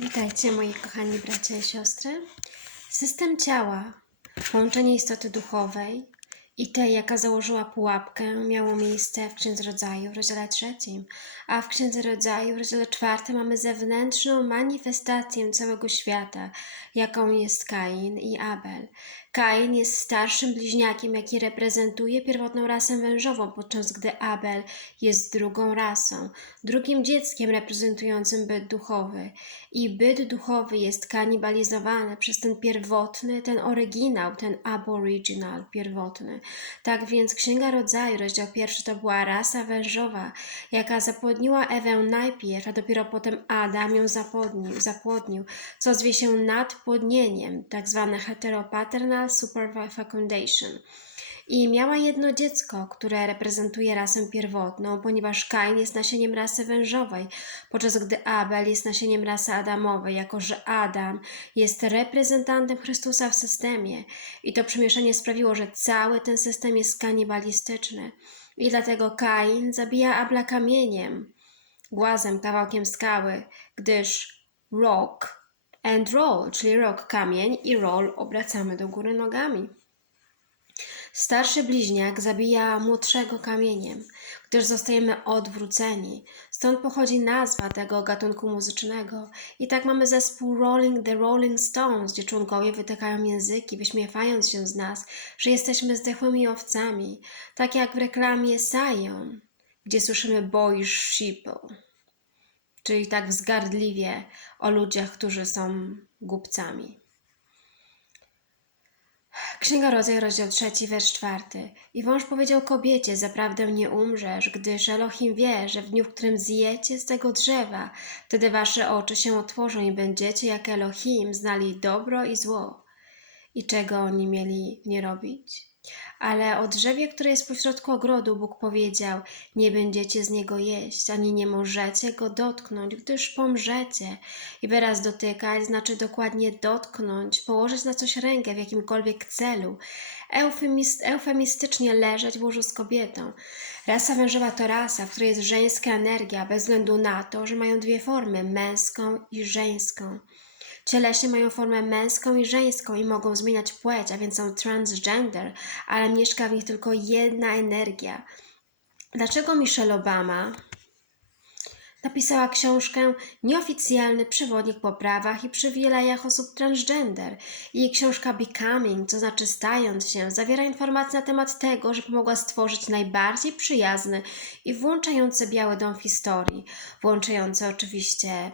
Witajcie moi kochani bracia i siostry. System ciała, połączenie istoty duchowej i tej, jaka założyła pułapkę, miało miejsce w Księdze Rodzaju w rozdziale trzecim, a w Księdze Rodzaju w rozdziale czwartym mamy zewnętrzną manifestację całego świata, jaką jest Kain i Abel. Kain jest starszym bliźniakiem, jaki reprezentuje pierwotną rasę wężową, podczas gdy Abel jest drugą rasą, drugim dzieckiem reprezentującym byt duchowy. I byt duchowy jest kanibalizowany przez ten pierwotny, ten oryginał, ten aboriginal pierwotny. Tak więc Księga Rodzaju, rozdział pierwszy, to była rasa wężowa, jaka zapłodniła Ewę najpierw, a dopiero potem Adam ją zapłodnił, zapłodnił co zwie się nadpłodnieniem, tak zwane heteropaternal superfecundation. I miała jedno dziecko, które reprezentuje rasę pierwotną, ponieważ Kain jest nasieniem rasy wężowej, podczas gdy Abel jest nasieniem rasy Adamowej, jako że Adam jest reprezentantem Chrystusa w systemie. I to przemieszanie sprawiło, że cały ten system jest kanibalistyczny. I dlatego Kain zabija Abla kamieniem, głazem, kawałkiem skały, gdyż rock and roll, czyli rock kamień i roll obracamy do góry nogami. Starszy bliźniak zabija młodszego kamieniem, gdyż zostajemy odwróceni. Stąd pochodzi nazwa tego gatunku muzycznego. I tak mamy zespół Rolling the Rolling Stones, gdzie członkowie wytykają języki, wyśmiewając się z nas, że jesteśmy zdechłymi owcami, tak jak w reklamie Sion, gdzie słyszymy boyish sheeple, czyli tak wzgardliwie o ludziach, którzy są głupcami. Księga Rodzaj, rozdział trzeci, wers czwarty. I wąż powiedział kobiecie, zaprawdę nie umrzesz, gdyż Elohim wie, że w dniu, w którym zjecie z tego drzewa, wtedy wasze oczy się otworzą i będziecie jak Elohim znali dobro i zło. I czego oni mieli nie robić? Ale o drzewie, które jest pośrodku ogrodu, Bóg powiedział: Nie będziecie z niego jeść, ani nie możecie go dotknąć, gdyż pomrzecie. I wyraz dotykać znaczy dokładnie dotknąć, położyć na coś rękę w jakimkolwiek celu, eufemist, eufemistycznie leżeć w łożu z kobietą. Rasa wężowa to rasa, w której jest żeńska energia, bez względu na to, że mają dwie formy męską i żeńską. Cieleśnie mają formę męską i żeńską i mogą zmieniać płeć, a więc są transgender, ale mieszka w nich tylko jedna energia. Dlaczego Michelle Obama napisała książkę Nieoficjalny przewodnik po prawach i przywilejach osób transgender. Jej książka Becoming, to znaczy stając się, zawiera informacje na temat tego, że pomogła stworzyć najbardziej przyjazny i włączający biały dom w historii, włączający oczywiście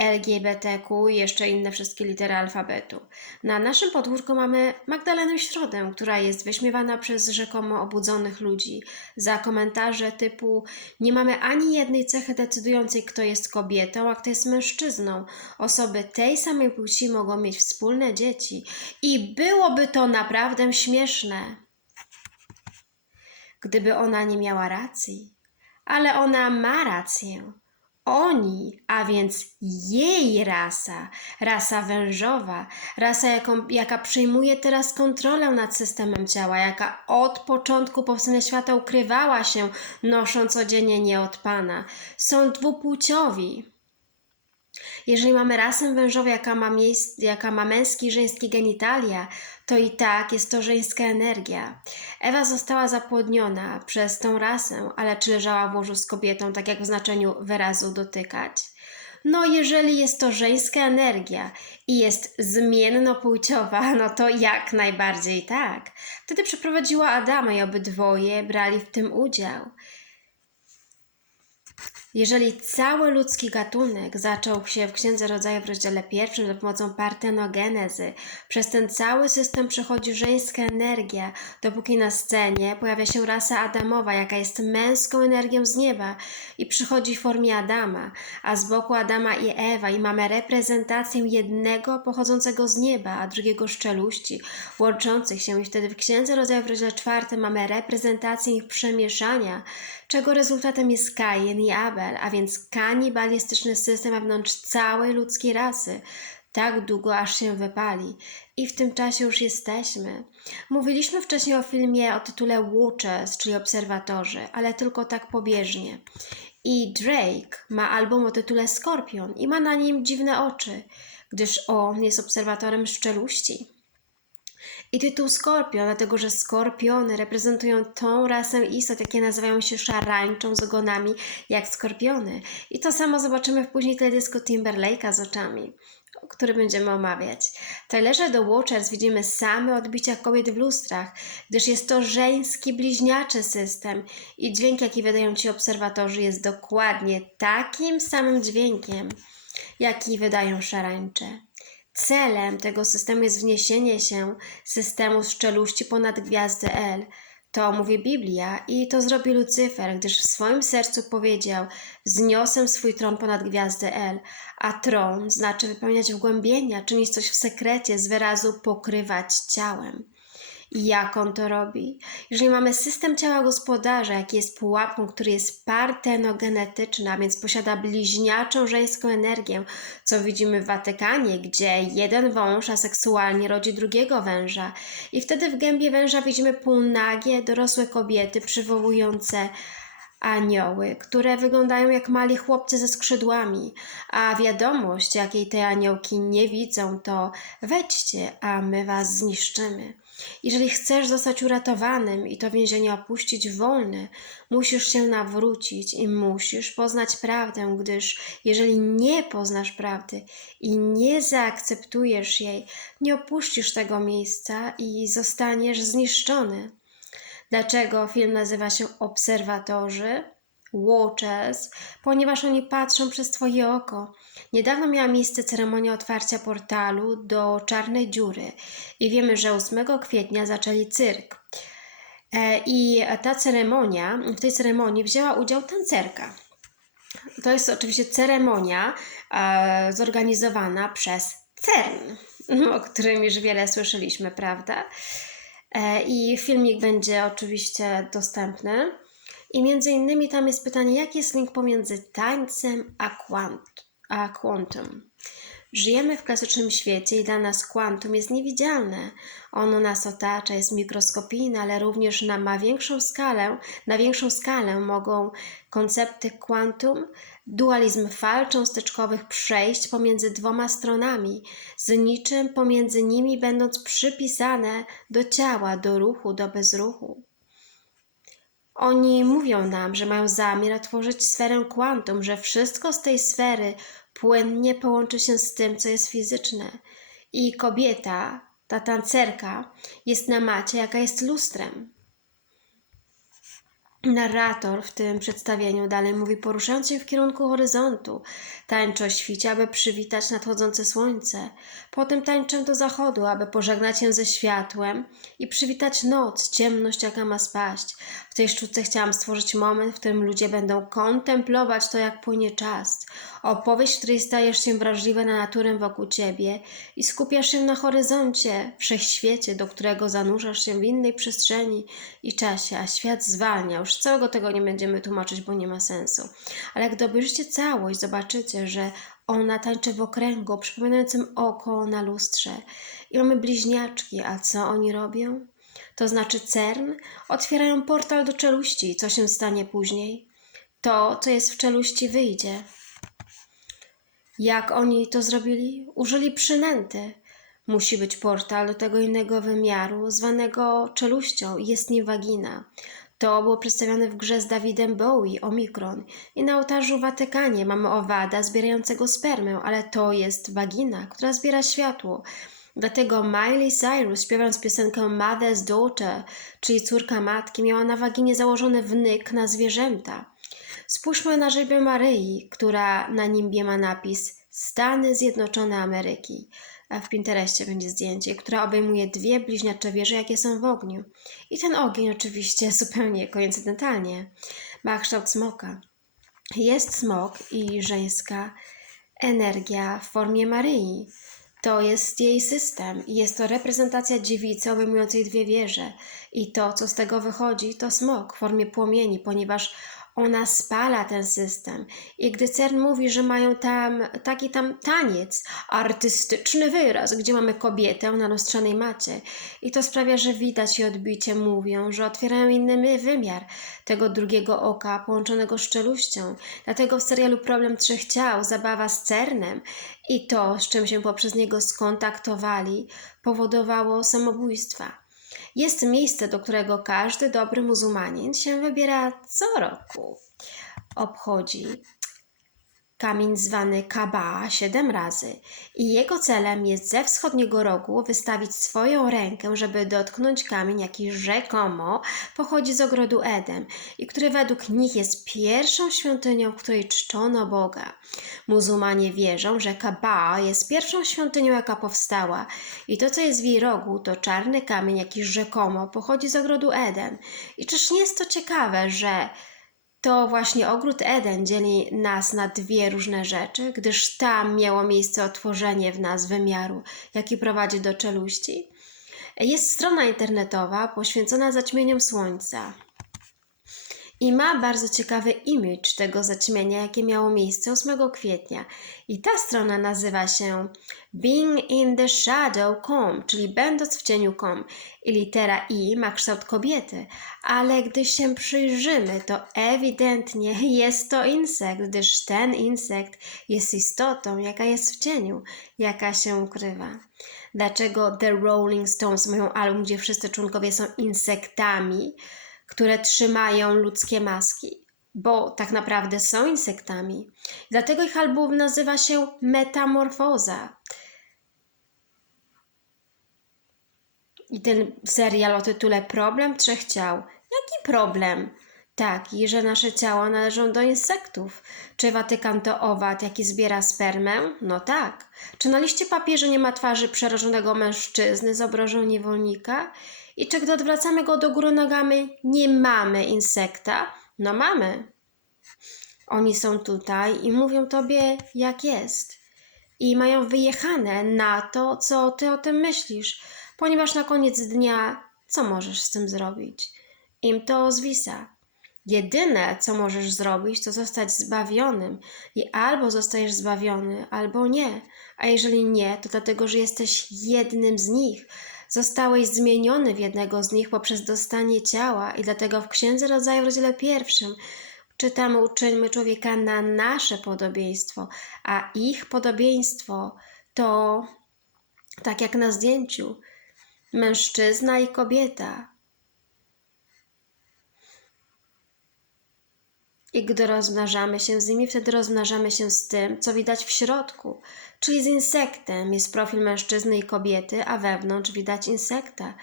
LGBTQ i jeszcze inne wszystkie litery alfabetu. Na naszym podwórku mamy Magdalenę Środę, która jest wyśmiewana przez rzekomo obudzonych ludzi za komentarze typu nie mamy ani jednej cechy decydującej, kto jest kobietą, a kto jest mężczyzną. Osoby tej samej płci mogą mieć wspólne dzieci i byłoby to naprawdę śmieszne, gdyby ona nie miała racji. Ale ona ma rację. Oni, a więc jej rasa, rasa wężowa, rasa, jaką, jaka przyjmuje teraz kontrolę nad systemem ciała, jaka od początku powstania świata ukrywała się, nosząc codziennie nie od Pana, są dwupłciowi. Jeżeli mamy rasę wężową, jaka ma, miejsc, jaka ma męskie i żeńskie genitalia, to i tak jest to żeńska energia. Ewa została zapłodniona przez tą rasę, ale czy leżała w łożu z kobietą, tak jak w znaczeniu wyrazu dotykać? No, jeżeli jest to żeńska energia i jest zmiennopłciowa, no to jak najbardziej tak. Wtedy przeprowadziła Adama i obydwoje brali w tym udział. Jeżeli cały ludzki gatunek zaczął się w Księdze Rodzaju w rozdziale pierwszym za pomocą partenogenezy, przez ten cały system przechodzi żeńska energia, dopóki na scenie pojawia się rasa Adamowa, jaka jest męską energią z nieba i przychodzi w formie Adama, a z boku Adama i Ewa i mamy reprezentację jednego pochodzącego z nieba, a drugiego z czeluści, łączących się. I wtedy w Księdze Rodzaju w rozdziale czwartym mamy reprezentację ich przemieszania, czego rezultatem jest Kain i Abel, a więc kanibalistyczny system wewnątrz całej ludzkiej rasy, tak długo aż się wypali. I w tym czasie już jesteśmy. Mówiliśmy wcześniej o filmie o tytule Watchers, czyli obserwatorzy, ale tylko tak pobieżnie. I Drake ma album o tytule Skorpion i ma na nim dziwne oczy, gdyż on jest obserwatorem szczeluści. I tytuł Skorpion, dlatego że skorpiony reprezentują tą rasę istot, jakie nazywają się szarańczą z ogonami, jak skorpiony. I to samo zobaczymy w później teledysku Timberlake'a z oczami, który będziemy omawiać. W trailerze do Watchers widzimy same odbicia kobiet w lustrach, gdyż jest to żeński bliźniaczy system i dźwięk, jaki wydają ci obserwatorzy, jest dokładnie takim samym dźwiękiem, jaki wydają szarańcze. Celem tego systemu jest wniesienie się systemu z czeluści ponad gwiazdę L. To mówi Biblia i to zrobi Lucyfer, gdyż w swoim sercu powiedział: Wzniosę swój tron ponad gwiazdę L. A tron znaczy wypełniać wgłębienia, czynić coś w sekrecie, z wyrazu pokrywać ciałem. Jak on to robi? Jeżeli mamy system ciała gospodarza, jaki jest pułapką, który jest partenogenetyczny, a więc posiada bliźniaczą żeńską energię, co widzimy w Watykanie, gdzie jeden wąż aseksualnie rodzi drugiego węża. I wtedy w gębie węża widzimy półnagie, dorosłe kobiety przywołujące anioły, które wyglądają jak mali chłopcy ze skrzydłami, a wiadomość, jakiej te aniołki nie widzą, to wejdźcie, a my was zniszczymy. Jeżeli chcesz zostać uratowanym i to więzienie opuścić wolny, musisz się nawrócić i musisz poznać prawdę, gdyż jeżeli nie poznasz prawdy i nie zaakceptujesz jej, nie opuścisz tego miejsca i zostaniesz zniszczony. Dlaczego film nazywa się Obserwatorzy? Watchers, ponieważ oni patrzą przez Twoje oko. Niedawno miała miejsce ceremonia otwarcia portalu do czarnej dziury i wiemy, że 8 kwietnia zaczęli cyrk. E, I ta ceremonia, w tej ceremonii wzięła udział tancerka. To jest oczywiście ceremonia e, zorganizowana przez CERN, o którym już wiele słyszeliśmy, prawda? E, I filmik będzie oczywiście dostępny. I między innymi tam jest pytanie, jaki jest link pomiędzy tańcem a, quant, a quantum. Żyjemy w klasycznym świecie i dla nas kwantum jest niewidzialne. Ono nas otacza, jest mikroskopijne, ale również na, ma większą skalę, na większą skalę mogą koncepty kwantum, dualizm fal cząsteczkowych przejść pomiędzy dwoma stronami, z niczym pomiędzy nimi będąc przypisane do ciała, do ruchu, do bezruchu. Oni mówią nam, że mają zamiar tworzyć sferę kwantum, że wszystko z tej sfery płynnie połączy się z tym, co jest fizyczne. I kobieta, ta tancerka, jest na macie, jaka jest lustrem. Narrator w tym przedstawieniu dalej mówi, poruszając się w kierunku horyzontu, tańczę o świcie, aby przywitać nadchodzące słońce. Potem tańczę do zachodu, aby pożegnać się ze światłem i przywitać noc, ciemność, jaka ma spaść. Tej sztuce chciałam stworzyć moment, w którym ludzie będą kontemplować to, jak płynie czas. Opowieść, w której stajesz się wrażliwy na naturę wokół ciebie i skupiasz się na horyzoncie, wszechświecie, do którego zanurzasz się w innej przestrzeni i czasie, a świat zwalnia. Już całego tego nie będziemy tłumaczyć, bo nie ma sensu. Ale jak obejrzycie całość, zobaczycie, że ona tańczy w okręgu, przypominającym oko na lustrze. I mamy bliźniaczki, a co oni robią? To znaczy CERN otwierają portal do czeluści. Co się stanie później? To, co jest w czeluści, wyjdzie. Jak oni to zrobili? Użyli przynęty. Musi być portal do tego innego wymiaru, zwanego czeluścią, jest nim wagina. To było przedstawione w grze z Dawidem Bowie, Omikron. I na ołtarzu w Watykanie mamy owada zbierającego spermę, ale to jest wagina, która zbiera światło. Dlatego Miley Cyrus, śpiewając piosenkę Mother's Daughter, czyli córka matki, miała na waginie założony wnyk na zwierzęta. Spójrzmy na rzeźbę Maryi, która na nimbie ma napis Stany Zjednoczone Ameryki. W Pinterestie będzie zdjęcie, która obejmuje dwie bliźniacze wieże, jakie są w ogniu. I ten ogień oczywiście zupełnie koincydentalnie ma kształt smoka. Jest smok i żeńska energia w formie Maryi. To jest jej system i jest to reprezentacja dziewicy obejmującej dwie wieże. I to, co z tego wychodzi, to smok w formie płomieni, ponieważ Ona spala ten system. I gdy CERN mówi, że mają tam taki tam taniec, artystyczny wyraz, gdzie mamy kobietę na lustrzanej macie, i to sprawia, że widać i odbicie mówią, że otwierają inny wymiar tego drugiego oka połączonego z czeluścią. Dlatego w serialu Problem Trzech Ciał zabawa z CERNem i to, z czym się poprzez niego skontaktowali, powodowało samobójstwa. Jest miejsce, do którego każdy dobry muzułmanin się wybiera co roku. Obchodzi kamień zwany Kaba siedem razy i jego celem jest ze wschodniego rogu wystawić swoją rękę, żeby dotknąć kamień, jaki rzekomo pochodzi z ogrodu Edem i który według nich jest pierwszą świątynią, w której czczono Boga. Muzułmanie wierzą, że Kaba jest pierwszą świątynią, jaka powstała i to, co jest w jej rogu, to czarny kamień, jaki rzekomo pochodzi z ogrodu Eden. I czyż nie jest to ciekawe, że to właśnie ogród Eden dzieli nas na dwie różne rzeczy, gdyż tam miało miejsce otworzenie w nas wymiaru, jaki prowadzi do czeluści. Jest strona internetowa poświęcona zaćmieniom słońca. I ma bardzo ciekawy image tego zaćmienia, jakie miało miejsce 8 kwietnia. I ta strona nazywa się Being in the Shadow.com, czyli będąc w cieniu.com. I litera I ma kształt kobiety, ale gdy się przyjrzymy, to ewidentnie jest to insekt, gdyż ten insekt jest istotą, jaka jest w cieniu, jaka się ukrywa. Dlaczego The Rolling Stones mają album, gdzie wszyscy członkowie są insektami? Które trzymają ludzkie maski, bo tak naprawdę są insektami. Dlatego ich album nazywa się Metamorfoza. I ten serial o tytule Problem Trzech Ciał. Jaki problem? Taki, że nasze ciała należą do insektów. Czy Watykan to owad, jaki zbiera spermę? No tak. Czy na liście papieża nie ma twarzy przerażonego mężczyzny z obrożą niewolnika? I czy gdy odwracamy go do góry nogami, nie mamy insekta? No mamy. Oni są tutaj i mówią tobie, jak jest. I mają wyjechane na to, co ty o tym myślisz, ponieważ na koniec dnia, co możesz z tym zrobić? Im to zwisa. Jedyne, co możesz zrobić, to zostać zbawionym. I albo zostajesz zbawiony, albo nie. A jeżeli nie, to dlatego, że jesteś jednym z nich. Zostałeś zmieniony w jednego z nich poprzez dostanie ciała i dlatego w Księdze Rodzaju w rozdziale pierwszym czytamy uczyńmy człowieka na nasze podobieństwo, a ich podobieństwo to, tak jak na zdjęciu, mężczyzna i kobieta. I gdy rozmnażamy się z nimi, wtedy rozmnażamy się z tym, co widać w środku, czyli z insektem. Jest profil mężczyzny i kobiety, a wewnątrz widać insekta.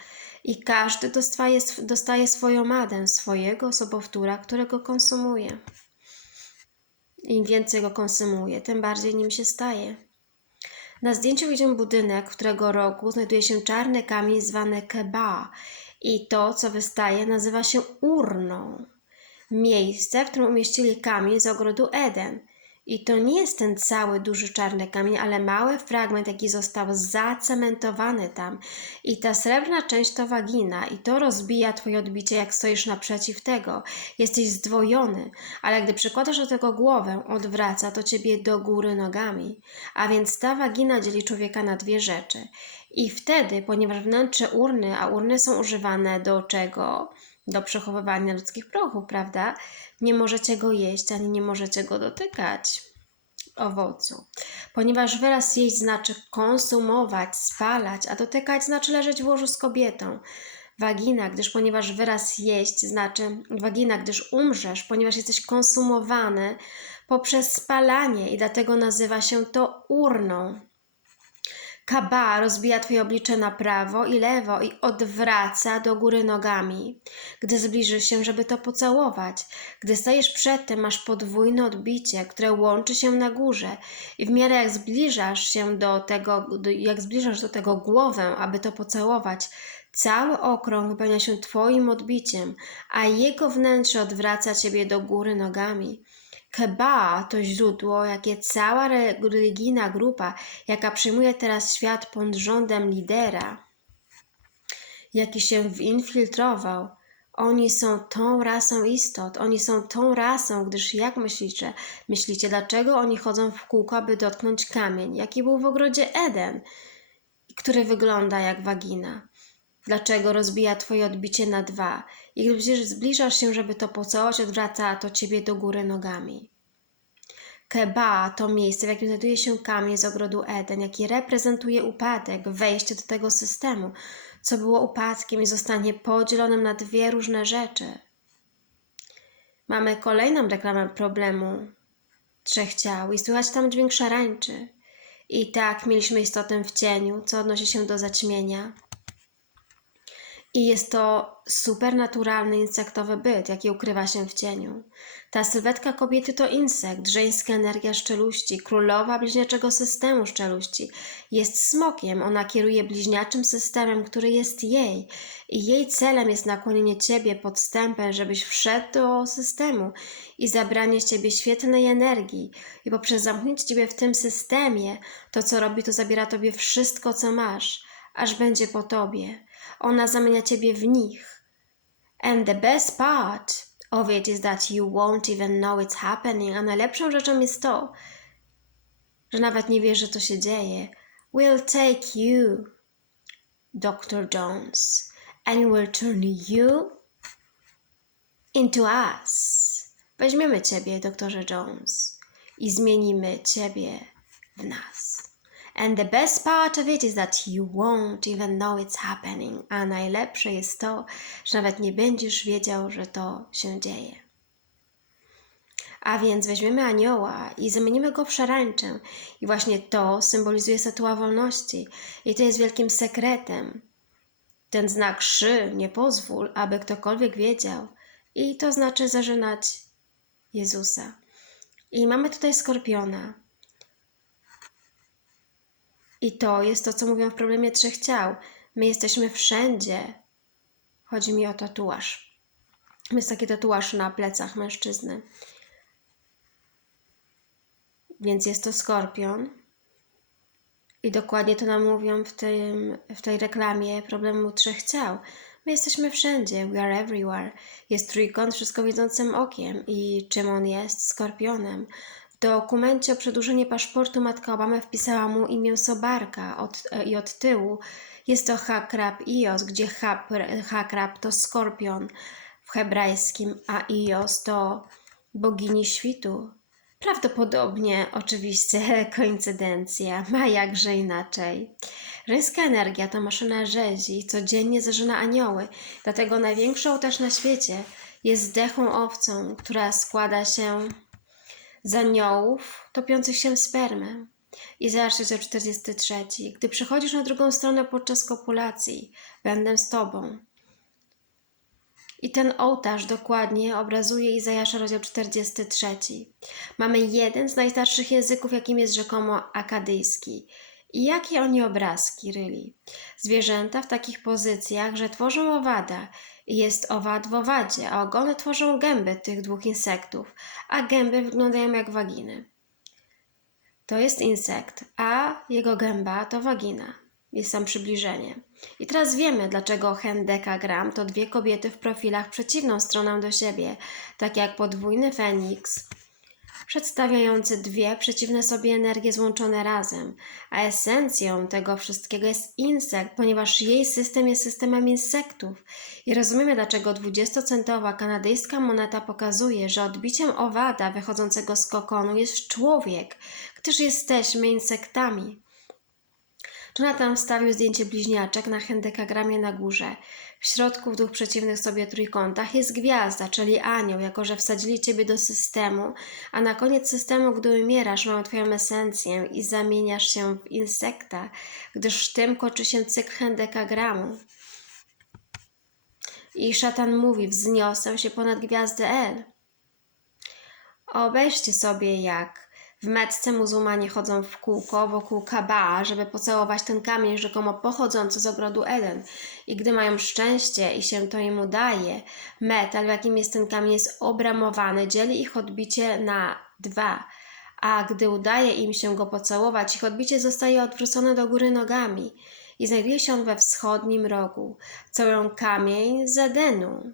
I każdy dostaje, dostaje swoją madę, swojego sobowtóra, którego konsumuje. Im więcej go konsumuje, tym bardziej nim się staje. Na zdjęciu widzimy budynek, którego rogu znajduje się czarny kamień zwany keba. I to, co wystaje, nazywa się urną miejsce, w którym umieścili kamień z ogrodu Eden. I to nie jest ten cały duży czarny kamień, ale mały fragment, jaki został zacementowany tam. I ta srebrna część to wagina, i to rozbija Twoje odbicie, jak stoisz naprzeciw tego. Jesteś zdwojony, ale gdy przykładasz do tego głowę, odwraca to Ciebie do góry nogami. A więc ta wagina dzieli człowieka na dwie rzeczy. I wtedy, ponieważ wnętrze urny, a urny są używane do czego? Do przechowywania ludzkich prochów, prawda? Nie możecie go jeść, ani nie możecie go dotykać owocu. Ponieważ wyraz jeść znaczy konsumować, spalać, a dotykać znaczy leżeć w łożu z kobietą. Wagina, gdyż ponieważ wyraz jeść znaczy wagina, gdyż umrzesz, ponieważ jesteś konsumowany poprzez spalanie i dlatego nazywa się to urną. Kaba rozbija Twoje oblicze na prawo i lewo i odwraca do góry nogami. Gdy zbliżysz się, żeby to pocałować, gdy stajesz przed tym, masz podwójne odbicie, które łączy się na górze i w miarę jak zbliżasz się do tego, jak zbliżasz do tego głowę, aby to pocałować, cały okrąg wypełnia się Twoim odbiciem, a jego wnętrze odwraca Ciebie do góry nogami. Keba to źródło, jakie cała religijna grupa, jaka przyjmuje teraz świat pod rządem lidera, jaki się winfiltrował, Oni są tą rasą istot, oni są tą rasą, gdyż jak myślicie, myślicie, dlaczego oni chodzą w kółko, aby dotknąć kamień, jaki był w ogrodzie Eden, który wygląda jak wagina? Dlaczego rozbija twoje odbicie na dwa i gdy zbliżasz się, żeby to pocałować, odwraca to ciebie do góry nogami? Keba to miejsce, w jakim znajduje się kamień z ogrodu Eden, jaki reprezentuje upadek, wejście do tego systemu, co było upadkiem i zostanie podzielonym na dwie różne rzeczy. Mamy kolejną reklamę problemu trzech ciał i słychać tam dźwięk szarańczy. I tak mieliśmy istotę w cieniu, co odnosi się do zaćmienia. I jest to supernaturalny insektowy byt, jaki ukrywa się w cieniu. Ta sylwetka kobiety to insekt, żeńska energia szczeluści, królowa bliźniaczego systemu szczeluści. Jest smokiem, ona kieruje bliźniaczym systemem, który jest jej. I jej celem jest nakłonienie ciebie podstępem, żebyś wszedł do systemu i zabranie z ciebie świetnej energii. I poprzez zamknięcie ciebie w tym systemie, to co robi, to zabiera tobie wszystko, co masz, aż będzie po tobie. Ona zamienia ciebie w nich. And the best part of it is that you won't even know it's happening. A najlepszą rzeczą jest to, że nawet nie wiesz, że to się dzieje. We'll take you, Dr. Jones, and we'll turn you into us. Weźmiemy ciebie, doktorze Jones, i zmienimy ciebie w nas. And the best part of it is that you won't even know it's happening. A najlepsze jest to, że nawet nie będziesz wiedział, że to się dzieje. A więc weźmiemy anioła i zamienimy go w szarańczę. I właśnie to symbolizuje statua wolności. I to jest wielkim sekretem. Ten znak szy, nie pozwól, aby ktokolwiek wiedział. I to znaczy zażynać Jezusa. I mamy tutaj skorpiona. I to jest to, co mówią w problemie trzech ciał. My jesteśmy wszędzie. Chodzi mi o tatuaż. Jest taki tatuaż na plecach mężczyzny. Więc jest to skorpion. I dokładnie to nam mówią w, tym, w tej reklamie problemu trzech ciał. My jesteśmy wszędzie, we are everywhere. Jest trójkąt wszystko widzącym okiem. I czym on jest? Skorpionem. Dokumencie o przedłużenie paszportu matka Obama wpisała mu imię Sobarka od, i od tyłu jest to Hakrab Ios, gdzie Hakrab to skorpion w hebrajskim, a Ios to bogini świtu. Prawdopodobnie, oczywiście, koincydencja, ma jakże inaczej. Żeńska energia to maszyna rzezi, codziennie zażyna anioły, dlatego największą też na świecie jest zdechłą owcą, która składa się z aniołów topiących się w spermę. Izajasz rozdział 43. Gdy przychodzisz na drugą stronę podczas kopulacji, będę z Tobą. I ten ołtarz dokładnie obrazuje Izajasza rozdział 43. Mamy jeden z najstarszych języków, jakim jest rzekomo akadyjski. I jakie oni obrazki ryli? Zwierzęta w takich pozycjach, że tworzą owada jest owad w owadzie, a ogony tworzą gęby tych dwóch insektów, a gęby wyglądają jak waginy. To jest insekt, a jego gęba to wagina. Jest tam przybliżenie. I teraz wiemy, dlaczego hen-dekagram to dwie kobiety w profilach przeciwną stroną do siebie, tak jak podwójny feniks przedstawiający dwie przeciwne sobie energie złączone razem, a esencją tego wszystkiego jest insekt, ponieważ jej system jest systemem insektów. I rozumiemy, dlaczego 20-centowa kanadyjska moneta pokazuje, że odbiciem owada wychodzącego z kokonu jest człowiek, gdyż jesteśmy insektami. Jonathan wstawił zdjęcie bliźniaczek na hendekagramie na górze. W środku w dwóch przeciwnych sobie trójkątach jest gwiazda, czyli anioł, jako że wsadzili ciebie do systemu, a na koniec systemu, gdy umierasz, mamy twoją esencję i zamieniasz się w insekta, gdyż w tym kończy się cykl hendekagramu. I szatan mówi, wzniosę się ponad gwiazdę El. Obejrzcie sobie, jak w Mecce muzułmanie chodzą w kółko wokół Kabaa, żeby pocałować ten kamień rzekomo pochodzący z ogrodu Eden. I gdy mają szczęście i się to im udaje, metal, w jakim jest ten kamień, jest obramowany, dzieli ich odbicie na dwa. A gdy udaje im się go pocałować, ich odbicie zostaje odwrócone do góry nogami i znajduje się we wschodnim rogu. Całują kamień z Edenu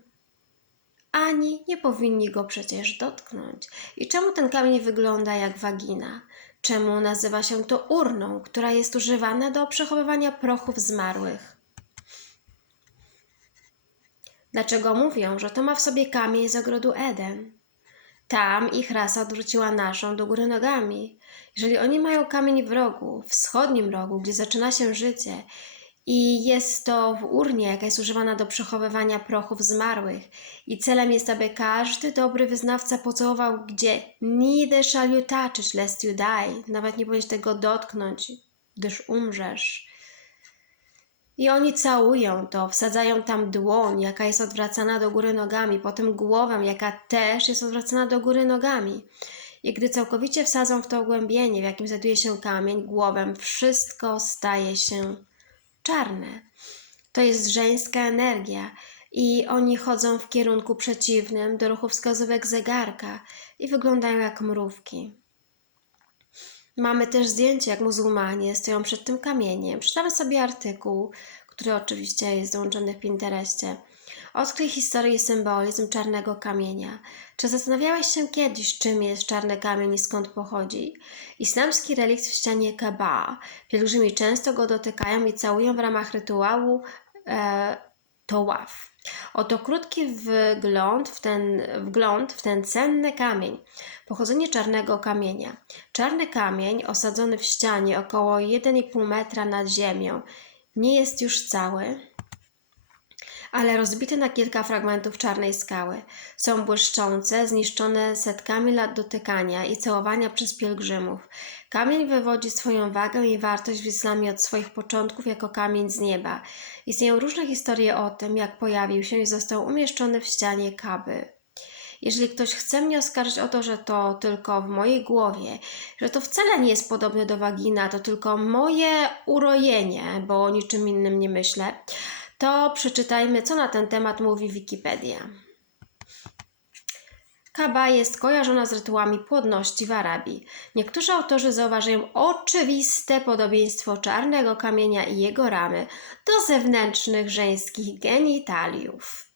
ani nie powinni go przecież dotknąć. I czemu ten kamień wygląda jak wagina? Czemu nazywa się to urną, która jest używana do przechowywania prochów zmarłych? Dlaczego mówią, że to ma w sobie kamień z ogrodu Eden? Tam ich rasa odwróciła naszą do góry nogami. Jeżeli oni mają kamień w rogu, wschodnim rogu, gdzie zaczyna się życie, i jest to w urnie, jaka jest używana do przechowywania prochów zmarłych. I celem jest, aby każdy dobry wyznawca pocałował, gdzie neither shall you touch lest you die. Nawet nie powinieneś tego dotknąć, gdyż umrzesz. I oni całują to, wsadzają tam dłoń, jaka jest odwracana do góry nogami, potem głowę, jaka też jest odwracana do góry nogami. I gdy całkowicie wsadzą w to ogłębienie, w jakim znajduje się kamień, głowę, wszystko staje się czarne. To jest żeńska energia i oni chodzą w kierunku przeciwnym do ruchu wskazówek zegarka i wyglądają jak mrówki. Mamy też zdjęcie, jak muzułmanie stoją przed tym kamieniem. Przeczytamy sobie artykuł, który oczywiście jest dołączony w Pinterestie. Odkryj historię i symbolizm czarnego kamienia. Czy zastanawiałeś się kiedyś, czym jest czarny kamień i skąd pochodzi? Islamski relikt w ścianie Kaaba. Pielgrzymi często go dotykają i całują w ramach rytuału e. Oto krótki wgląd w, ten, wgląd w ten cenny kamień. Pochodzenie czarnego kamienia. Czarny kamień osadzony w ścianie około 1,5 metra nad ziemią nie jest już cały, ale rozbity na kilka fragmentów czarnej skały. Są błyszczące, zniszczone setkami lat dotykania i całowania przez pielgrzymów. Kamień wywodzi swoją wagę i wartość w islamie od swoich początków jako kamień z nieba. Istnieją różne historie o tym, jak pojawił się i został umieszczony w ścianie Kaby. Jeżeli ktoś chce mnie oskarżyć o to, że to tylko w mojej głowie, że to wcale nie jest podobne do wagina, to tylko moje urojenie, bo o niczym innym nie myślę, to przeczytajmy, co na ten temat mówi Wikipedia. Kaba jest kojarzona z rytuałami płodności w Arabii. Niektórzy autorzy zauważają oczywiste podobieństwo czarnego kamienia i jego ramy do zewnętrznych żeńskich genitaliów.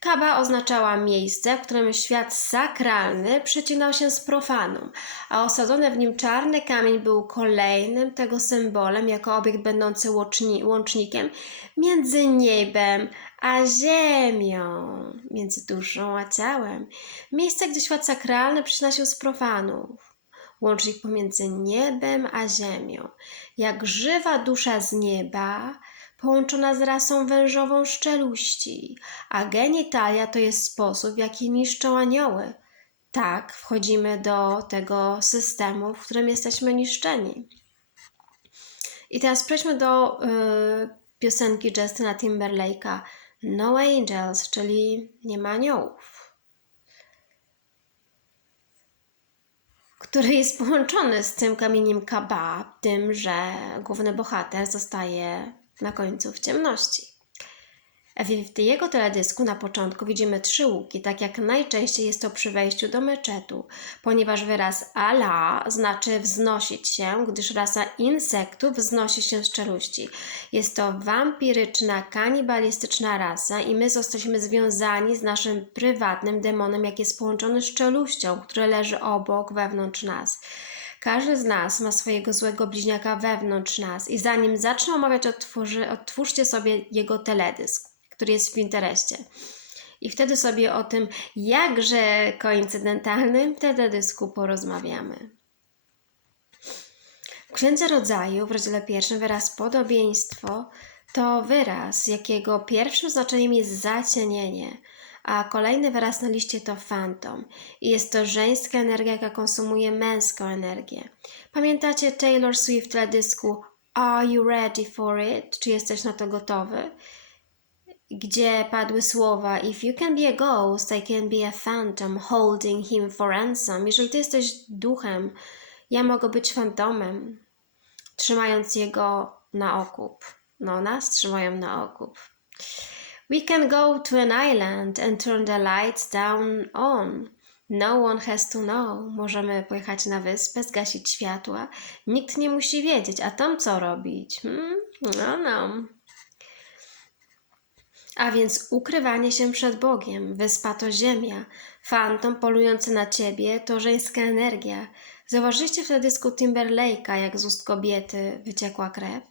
Kaba oznaczała miejsce, w którym świat sakralny przecinał się z profanum, a osadzony w nim czarny kamień był kolejnym tego symbolem jako obiekt będący łączni, łącznikiem między niebem a ziemią, między duszą a ciałem. Miejsce, gdzie świat sakralny przycina się z profanów. Łącznik pomiędzy niebem a ziemią. Jak żywa dusza z nieba, połączona z rasą wężową szczeluści, a genitalia to jest sposób, w jaki niszczą anioły. Tak, wchodzimy do tego systemu, w którym jesteśmy niszczeni. I teraz przejdźmy do y, piosenki Justina Timberlake'a No Angels, czyli nie ma aniołów. który jest połączony z tym kamieniem Kaba, tym, że główny bohater zostaje na końcu w ciemności. W jego teledysku na początku widzimy trzy łuki, tak jak najczęściej jest to przy wejściu do meczetu, ponieważ wyraz ala znaczy wznosić się, gdyż rasa insektów wznosi się z czeluści. Jest to wampiryczna, kanibalistyczna rasa i my jesteśmy związani z naszym prywatnym demonem, jak jest połączony z czeluścią, które leży obok, wewnątrz nas. Każdy z nas ma swojego złego bliźniaka wewnątrz nas i zanim zacznę omawiać, otworzy, otwórzcie sobie jego teledysk, który jest w Pinterestie. I wtedy sobie o tym jakże koincydentalnym teledysku porozmawiamy. W Księdze Rodzaju w rozdziale pierwszym wyraz podobieństwo to wyraz, jakiego pierwszym znaczeniem jest zacienienie – a kolejny wyraz na liście to fantom. I jest to żeńska energia, jaka konsumuje męską energię. Pamiętacie Taylor Swift w teledysku Are You Ready For It? Czy jesteś na to gotowy? Gdzie padły słowa If you can be a ghost, I can be a phantom holding him for ransom. Jeżeli ty jesteś duchem, ja mogę być fantomem, trzymając jego na okup. No, nas trzymają na okup. We can go to an island and turn the lights down on. No one has to know. Możemy pojechać na wyspę, zgasić światła. Nikt nie musi wiedzieć. A tam co robić? Hmm? No, no. A więc ukrywanie się przed Bogiem, wyspa to ziemia, fantom polujący na ciebie to żeńska energia. Zauważyliście w teledysku Timberlake'a, jak z ust kobiety wyciekła krew?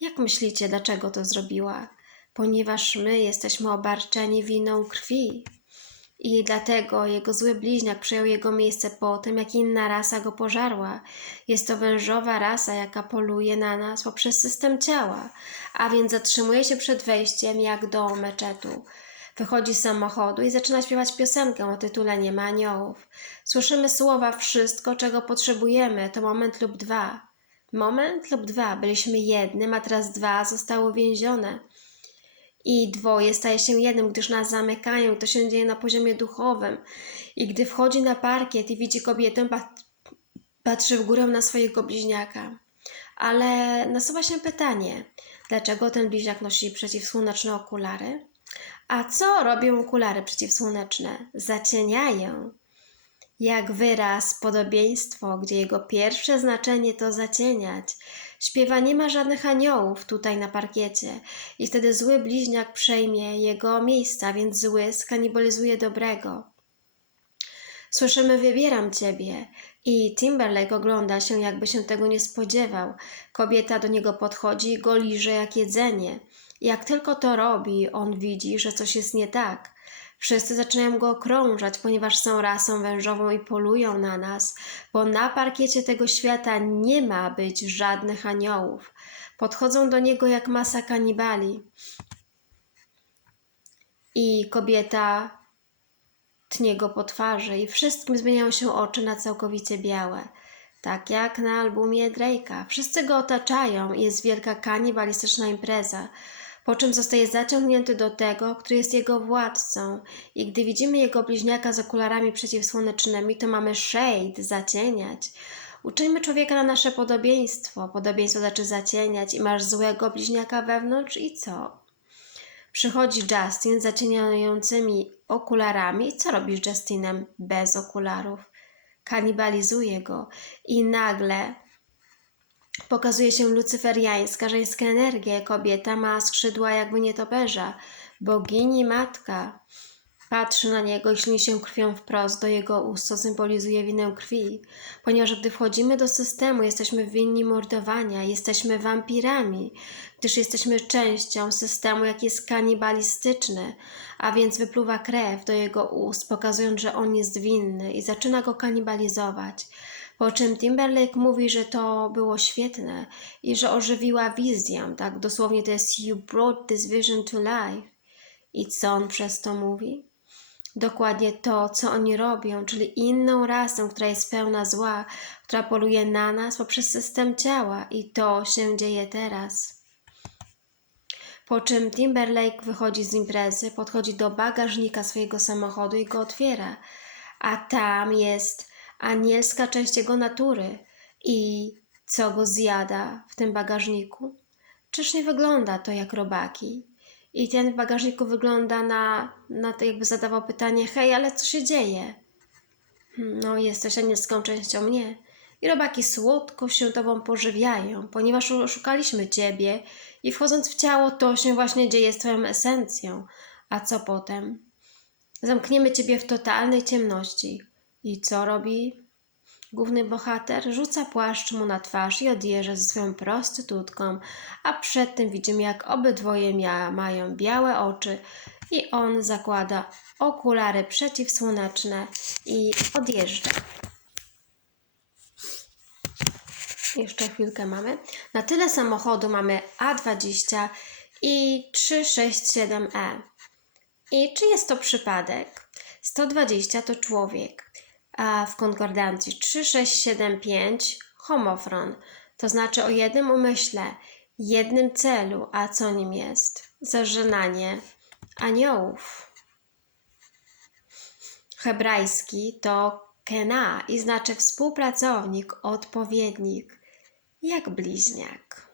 Jak myślicie, dlaczego to zrobiła? Ponieważ my jesteśmy obarczeni winą krwi. I dlatego jego zły bliźniak przejął jego miejsce po tym, jak inna rasa go pożarła. Jest to wężowa rasa, jaka poluje na nas poprzez system ciała, a więc zatrzymuje się przed wejściem jak do meczetu. Wychodzi z samochodu i zaczyna śpiewać piosenkę o tytule Nie ma aniołów. Słyszymy słowa wszystko, czego potrzebujemy, to moment lub dwa. Moment lub dwa, byliśmy jednym, a teraz dwa zostały uwięzione i dwoje staje się jednym, gdyż nas zamykają. To się dzieje na poziomie duchowym. I gdy wchodzi na parkiet i widzi kobietę, pat patrzy w górę na swojego bliźniaka. Ale nasuwa się pytanie, dlaczego ten bliźniak nosi przeciwsłoneczne okulary? A co robią okulary przeciwsłoneczne? Zacieniają. Jak wyraz, podobieństwo, gdzie jego pierwsze znaczenie to zacieniać. Śpiewa nie ma żadnych aniołów tutaj na parkiecie i wtedy zły bliźniak przejmie jego miejsca, więc zły skanibalizuje dobrego. Słyszymy wybieram ciebie i Timberlake ogląda się jakby się tego nie spodziewał. Kobieta do niego podchodzi i go liże jak jedzenie. Jak tylko to robi, on widzi, że coś jest nie tak. Wszyscy zaczynają go okrążać, ponieważ są rasą wężową i polują na nas, bo na parkiecie tego świata nie ma być żadnych aniołów. Podchodzą do niego jak masa kanibali. I kobieta tnie go po twarzy i wszystkim zmieniają się oczy na całkowicie białe. Tak jak na albumie Drake'a. Wszyscy go otaczają i jest wielka kanibalistyczna impreza po czym zostaje zaciągnięty do tego, który jest jego władcą. I gdy widzimy jego bliźniaka z okularami przeciwsłonecznymi, to mamy shade, zacieniać. Uczymy człowieka na nasze podobieństwo. Podobieństwo znaczy zacieniać i masz złego bliźniaka wewnątrz i co? Przychodzi Justin z zacieniającymi okularami i co robisz Justinem bez okularów? Kanibalizuje go i nagle Pokazuje się lucyferiańska, żeńska energia. Kobieta ma skrzydła jakby nietoperza. Bogini matka patrzy na niego i ślini się krwią wprost do jego ust, co symbolizuje winę krwi. Ponieważ gdy wchodzimy do systemu, jesteśmy winni mordowania, jesteśmy wampirami, gdyż jesteśmy częścią systemu, jaki jest kanibalistyczny, a więc wypluwa krew do jego ust, pokazując, że on jest winny i zaczyna go kanibalizować. Po czym Timberlake mówi, że to było świetne i że ożywiła wizję, tak dosłownie to jest You brought this vision to life. I co on przez to mówi? Dokładnie to, co oni robią, czyli inną rasę, która jest pełna zła, która poluje na nas poprzez system ciała i to się dzieje teraz. Po czym Timberlake wychodzi z imprezy, podchodzi do bagażnika swojego samochodu i go otwiera, a tam jest anielska część jego natury i co go zjada w tym bagażniku? Czyż nie wygląda to jak robaki? I ten w bagażniku wygląda na, na to, jakby zadawał pytanie: Hej, ale co się dzieje? Hmm, no, jesteś anielską częścią mnie. I robaki słodko się tobą pożywiają, ponieważ oszukaliśmy ciebie i wchodząc w ciało, to się właśnie dzieje z twoją esencją. A co potem? Zamkniemy ciebie w totalnej ciemności. I co robi główny bohater? Rzuca płaszcz mu na twarz i odjeżdża ze swoją prostytutką, a przed tym widzimy, jak obydwoje mają białe oczy i on zakłada okulary przeciwsłoneczne i odjeżdża. Jeszcze chwilkę mamy. Na tyle samochodu mamy A20 i 367E. I czy jest to przypadek? 120 to człowiek w konkordancji 3675 homofron, to znaczy o jednym umyśle, jednym celu, a co nim jest? Zażynanie aniołów. Hebrajski to kena i znaczy współpracownik, odpowiednik, jak bliźniak.